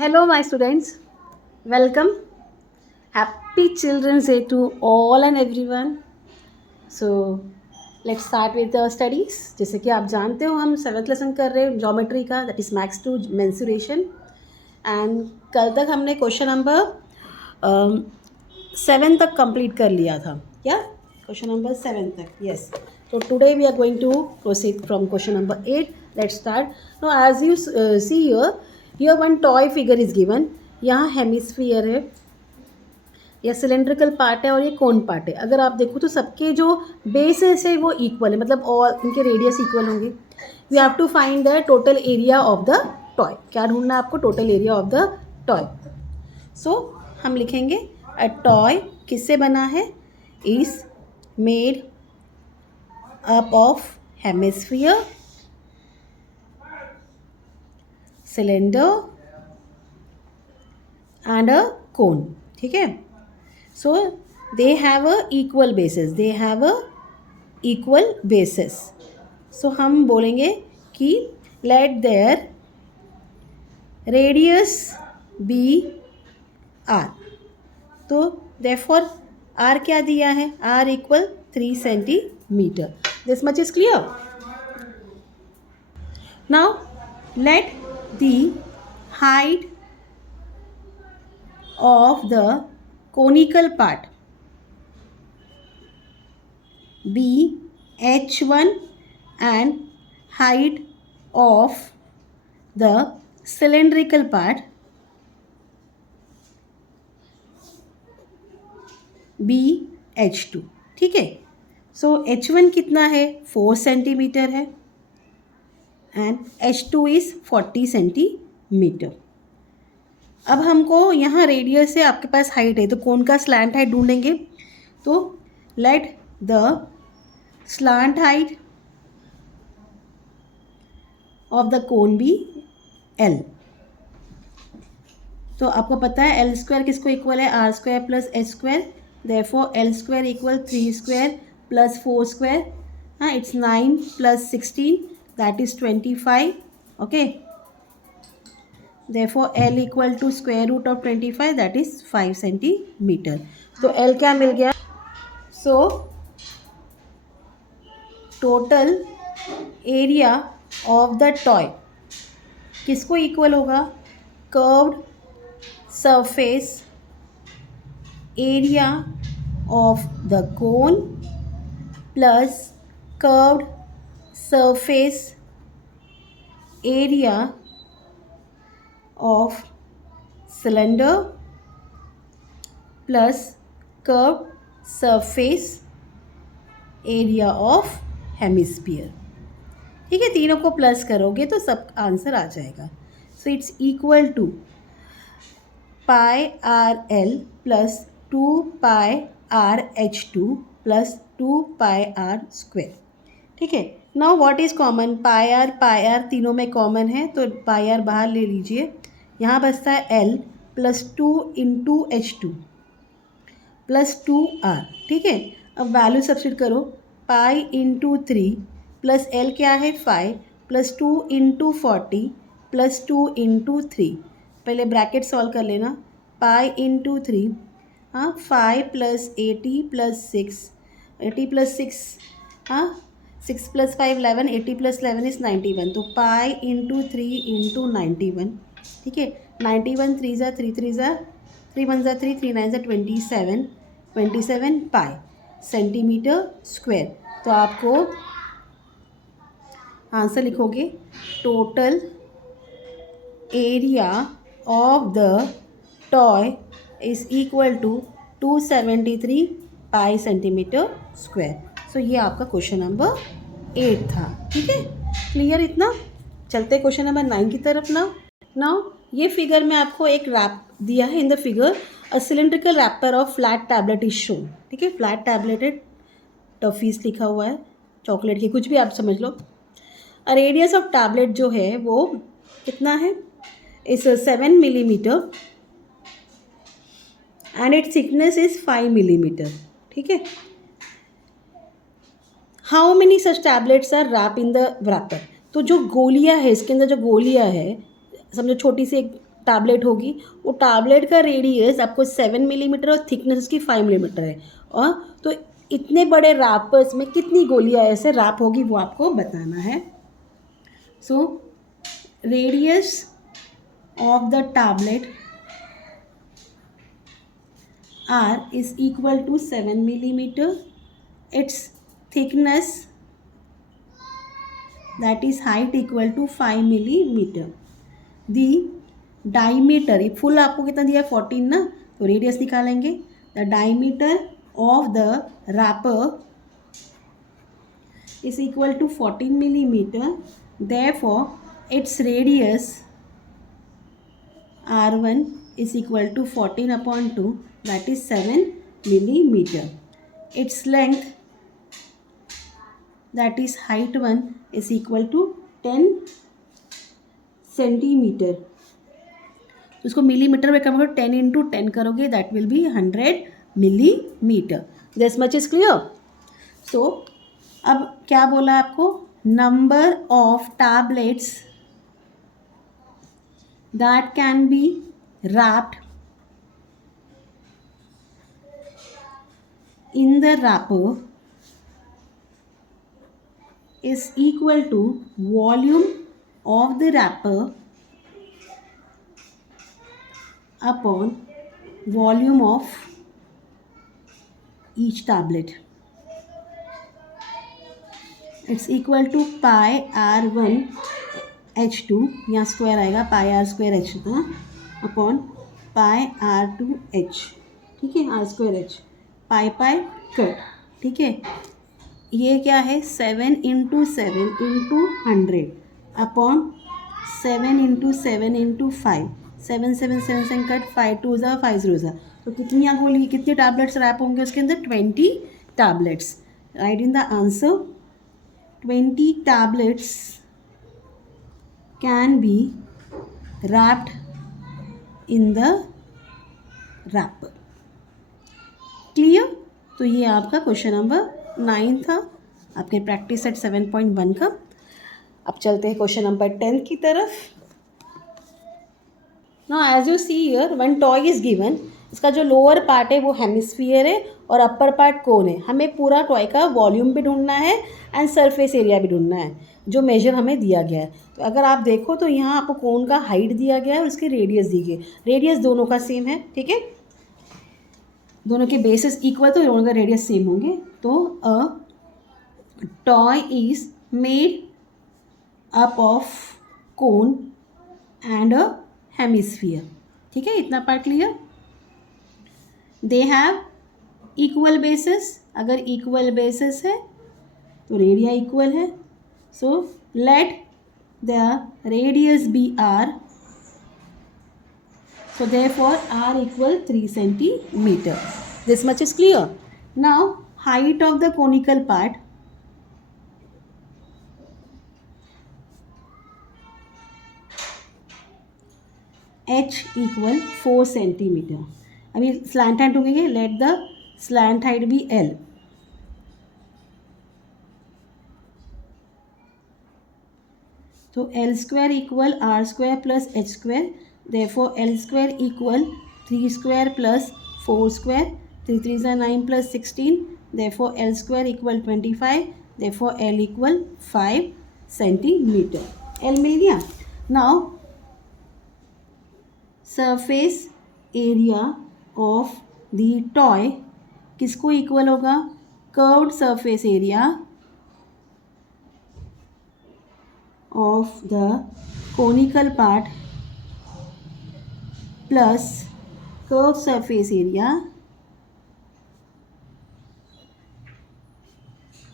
Hello, my students. Welcome. Happy Children's Day to all and everyone. So, let's start with the studies. जैसे कि आप जानते हो हम 7th लेसन कर रहे हैं ज्योमेट्री का, that is max to mensuration. And कल तक हमने क्वेश्चन नंबर 7 तक कंप्लीट कर लिया था. क्या क्वेश्चन नंबर 7 तक? Yes. So today we are going to proceed from question number 8. Let's start. Now as you see here one toy figure is given. यहाँ हेमिस्फीयर है या सिलेंड्रिकल पार्ट है और ये कोन पार्ट है. अगर आप देखो तो सबके जो बेसेस है वो इक्वल है, मतलब ऑल इनके रेडियस इक्वल होंगे. We have to find the total area of the toy. क्या ढूंढना है आपको? Total area of the toy. So हम लिखेंगे अ टॉय किससे बना है? Is made up of hemisphere, cylinder and a cone. ठीक है. So they have a equal basis. They have a equal basis. So हम बोलेंगे कि let their radius be r. तो therefore r क्या दिया है? r equal 3 centimeter. This much is clear. Now let the height of the conical part be h1 and height of the cylindrical part be h2. ठीक है. सो h1 कितना है? 4 centimetre है and h2 is 40 centimetre. अब हमको यहाँ radius से आपके पास हाइट है तो कौन का स्लैंट हाइट ढूंढेंगे. तो let the slant height of the cone be L. तो आपको पता है L स्क्वायर किसको इक्वल है? R square plus H square. Therefore L square equal 3 square plus 4 square. It's 9 plus 16, that is 25. Okay. Therefore L equal to square root of 25, that is 5 centimeter. तो L क्या मिल गया? So total area of the toy किसको इक्वल होगा? Curved surface area of the cone plus curved surface area of cylinder plus curved surface area of hemisphere. ठीक है. तीनों को प्लस करोगे तो सब आंसर आ जाएगा. So it's equal to pi R L plus 2 pi R H 2 plus 2 pi R square. ठीक है. Now what is common? Pi R तीनों में कॉमन है तो पाई आर बाहर ले लीजिए. यहाँ बचता है L plus 2 into H 2 plus 2 R. ठीक है. अब वैल्यू सब्स्टिट्यूट करो. पाई इंटू 3 प्लस एल क्या है? 5 प्लस 2 इंटू 40 प्लस 2 इंटू 3. पहले ब्रैकेट सॉल्व कर लेना. पाई इंटू 3, हाँ, 5 प्लस 80 प्लस 6, 80 प्लस 6, हाँ, 6 प्लस 5 11, 80 प्लस 11 इज़ 91. तो पाई इंटू 3 इंटू 91. ठीक है. 91 3 ज़ा 3 3 ज़ा 3 1 ज़ा 3 3 9 ज़ा 27, 27 पाई सेंटीमीटर स्क्वायर. तो आपको आंसर लिखोगे total area of the toy is equal to 273 pi centimetre square. So ये आपका क्वेश्चन नंबर 8 था. ठीक है. क्लियर इतना? चलते क्वेश्चन नंबर 9 की तरफ. नाउ ये फिगर में आपको एक रैप दिया है. In the figure a cylindrical wrapper of flat tablet is shown. ठीक है. फ्लैट टैबलेटेड टॉफीस लिखा हुआ है, चॉकलेट की, कुछ भी आप समझ लो. रेडियस ऑफ टैबलेट जो है वो कितना है? इस 7 millimetre and it's thickness is 5 millimetre. ठीक है. How many such tablets are wrap in the wrapper. तो जो गोलियां है, इसके अंदर जो गोलियां है, समझो छोटी सी एक टैबलेट होगी, वो टैबलेट का रेडियस आपको 7 मिलीमीटर और थिकनेस उसकी 5 मिलीमीटर है, और तो इतने बड़े रैपर्स में कितनी गोलियां ऐसे रैप होगी वो आपको बताना है. So radius of the tablet R is equal to 7 millimeter. Its thickness, that is height, equal to 5 millimeter. The diameter, ये फुल आपको कितना दिया है 14 ना, तो रेडियस निकालेंगे. The diameter of the wrapper is equal to 14 millimeter. Therefore, its radius R1 is equal to 14 upon 2, that is 7 millimeter. Its length, that is height 1, is equal to 10 centimeter. उसको millimetre में convert 10 into 10 करोगे, that will be 100 millimetre. This much is clear. So अब क्या बोला आपको, number of tablets that can be wrapped in the wrapper is equal to volume of the wrapper upon volume of each tablet. It's equal to pi r1 h2, यहाँ square आएगा, pi R square H था upon pi r2 h. ठीक है, R square H, pi pi cut. ठीक है, ये क्या है 7 into 7 into 100 upon 7 into 7 into 5. 7 7 7 7 cut, 5 2 ज़ा 5 0 ज़ा, तो कितनी गोली, कितने टैबलेट्स रैप होंगे उसके अंदर, 20 tablets. Right in the answer, 20 tablets can be wrapped in the wrapper. Clear? तो ये आपका क्वेश्चन नंबर 9 था, आपके प्रैक्टिस सेट 7.1 का. अब चलते हैं क्वेश्चन नंबर 10 की तरफ. Now as you see here, when toy is given, इसका जो लोअर पार्ट है वो हेमिस्फीयर है और अपर पार्ट कोन है. हमें पूरा टॉय का वॉल्यूम भी ढूंढना है एंड सरफेस एरिया भी ढूंढना है, जो मेजर हमें दिया गया है. तो अगर आप देखो तो यहाँ आपको कोन का हाइट दिया गया है और उसकी रेडियस दी गई. रेडियस दोनों का सेम है. ठीक है, दोनों के बेसिस इक्वल, तो दोनों का रेडियस सेम होंगे. तो a toy is made up of cone and a hemisphere. ठीक है, इतना part clear. They have equal bases. अगर इक्वल बेसिस है तो रेडिया इक्वल है. So let the radius be R. So therefore R equal 3 centimetre. This much is clear. Now height of the conical part, h equal 4 centimetre. अभी slant height ढूंढेंगे. Let the slant height be l. तो L square equal R square plus H square. Therefore L square equal 3 square plus 4 square. 3 3 ज़ा 9 plus 16. Therefore L square equal 25. Therefore L equal 5 centimetre. L मिल गया. Now surface area of the toy किसको इक्वल होगा, curved surface area of the conical part plus curve surface area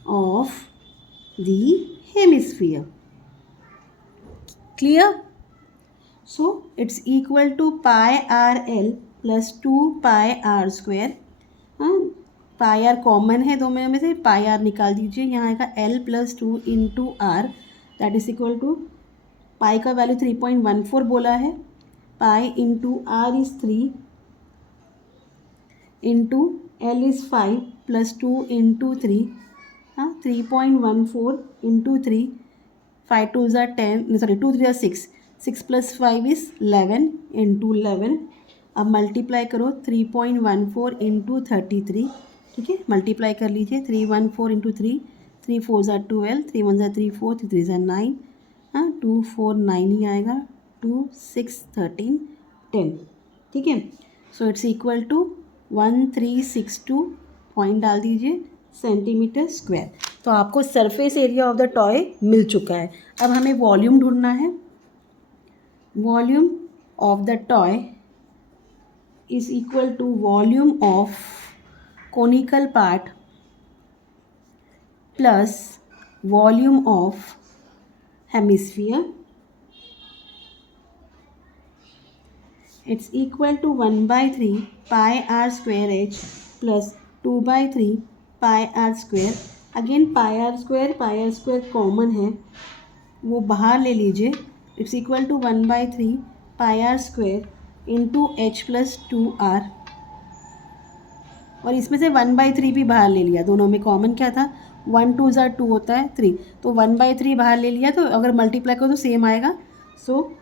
of the hemisphere. Clear. So it's equal to pi r l plus 2 pi r square. Pi R common है दो में से, पाई are निकाल दीजिए. यहाँ आएगा l plus 2 into R, that is equal to pi का value 3.14 बोला है. Pi into R is 3 into L is 5 plus 2 into 3. 3.14 into 3, 5 2 ज़ा 10, सॉरी 2 3 ज़ा 6, 6 + 5 इज़ 11 × 11। अब मल्टीप्लाई करो 3.14 × 33, ठीक है, मल्टीप्लाई कर लीजिए 314 × 3, 3 4 ज़ा 12, 3 1 ज़ा 3 4, 3 3 ज़ा 9, हाँ 2 4 9 ही आएगा, 2 6 13 10, ठीक है। So it's equal to 1362 point डाल दीजिए सेंटीमीटर स्क्वायर। तो आपको surface area of the toy मिल चुका है। अब हमें वॉल्यूम ढूंढना है। Volume of the toy is equal to volume of conical part plus volume of hemisphere. It's equal to 1/3 pi r square h plus 2/3 pi r square. Again pi r square कॉमन है, वो बाहर ले लीजिए। It's equal to 1/3 pi r square into h plus 2r, और इसमें से 1/3 भी बाहर ले लिया। दोनों में कॉमन क्या था, 1 2 ज़ा 2 होता है 3, तो 1/3 बाहर ले लिया, तो अगर मल्टीप्लाई करो तो सेम आएगा। So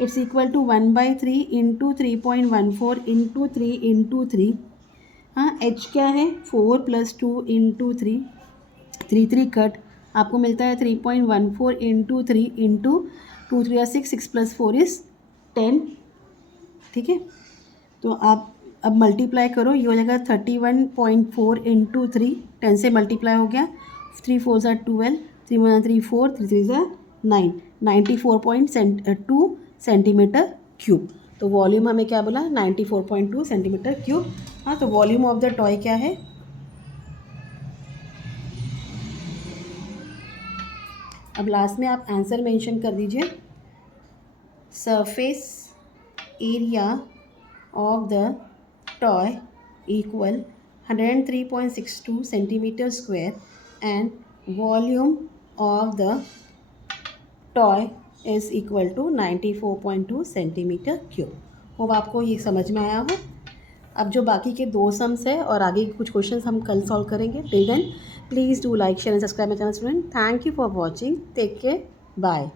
it's equal to 1/3 into 3.14 into 3 into 3, हाँ h क्या है 4 + 2 इंटू 3, 3 3 कट, आपको मिलता है 3.14 इंटू 3 इंटू 2 3 6, 6 + 4 इज़ 10, ठीक है। तो आप अब मल्टीप्लाई करो, ये हो जाएगा 31.4 इंटू 3, 10 से मल्टीप्लाई हो गया, 3 4 ज़ा 12, 3 1 ज़ा 3 4, 3 3 ज़ा 9, 94.2 सेंटीमीटर क्यूब। तो वॉल्यूम हमें क्या बोला, 94.2 सेंटीमीटर क्यूब। हाँ, तो वॉल्यूम ऑफ द टॉय क्या है, अब लास्ट में आप आंसर मेंशन कर दीजिए। Surface area of the toy equal 103.62 centimeter square and volume of the toy is equal to 94.2 centimeter cube। Hope आपको ये समझ में आया हो। अब जो बाकी के 2 सम्स है और आगे कुछ क्वेश्चंस हम कल सॉल्व करेंगे। Till then please do like share and subscribe my channel student. Thank you for watching, take care, bye.